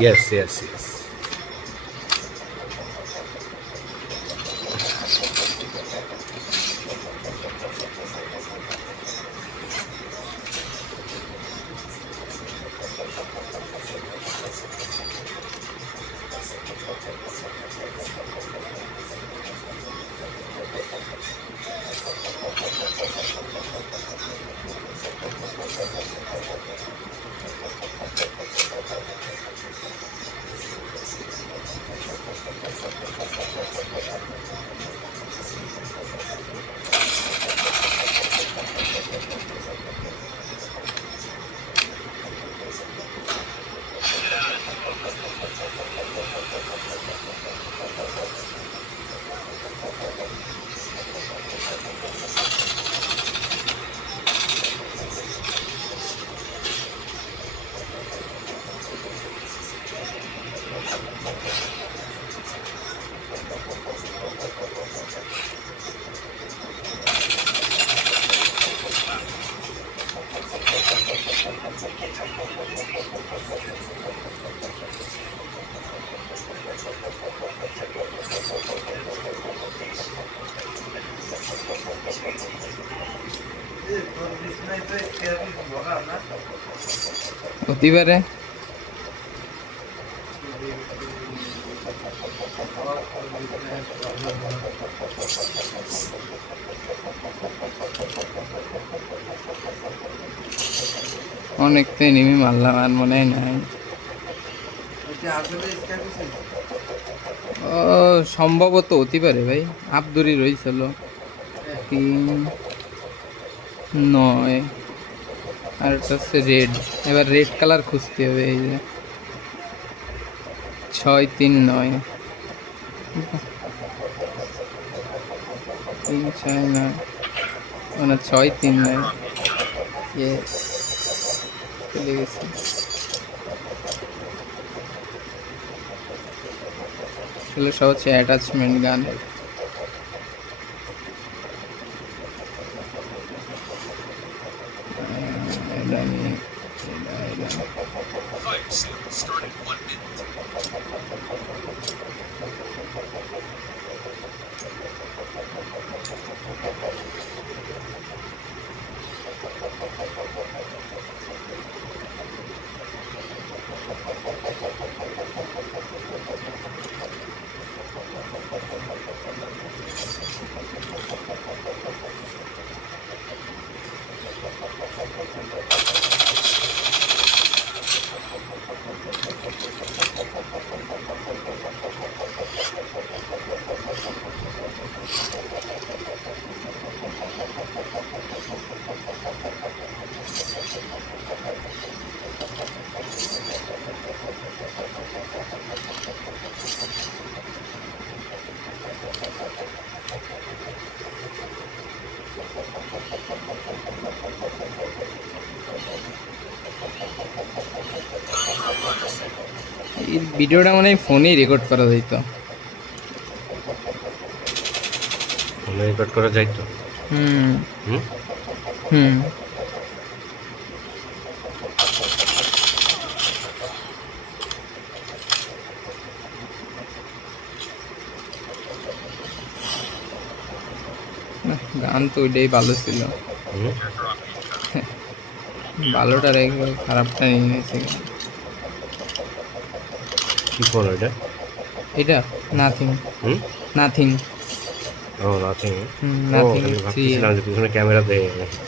Yes, yes, yes. হতে পারে। অনেক তো এনিমি মারলাম আর মনে হয় নাই। ও সম্ভবত হতে পারে ভাই, আবদুরি রয়েছিল 3-9 আর এটা হচ্ছে রেড। এবার রেড কালার খুঁজতে হবে। এই যে 6-3-9, 3-6-9, না 6-3-9। ইয়েস, চলে গেছে। এগুলো সব হচ্ছে অ্যাটাচমেন্ট গানের। এটা নিয়ে এটা এই ভিডিওটা মানে ফোনেই রেকর্ড করা যাইতো। ফোনে রেকর্ড করা যায় তো। হুম হুম। হুম। গান তো ওইটাই ভালো ছিল। হুম। ভালোটা রেখে খারাপটা নিয়ে নিয়েছে। কি ফোন ওইটা? এটা নাথিং। হুম। নাথিং। ও নাথিং। ও নাথিং আমি 3। ভাবতেছিলাম যে পিছনে ক্যামেরা দেয় নাকি।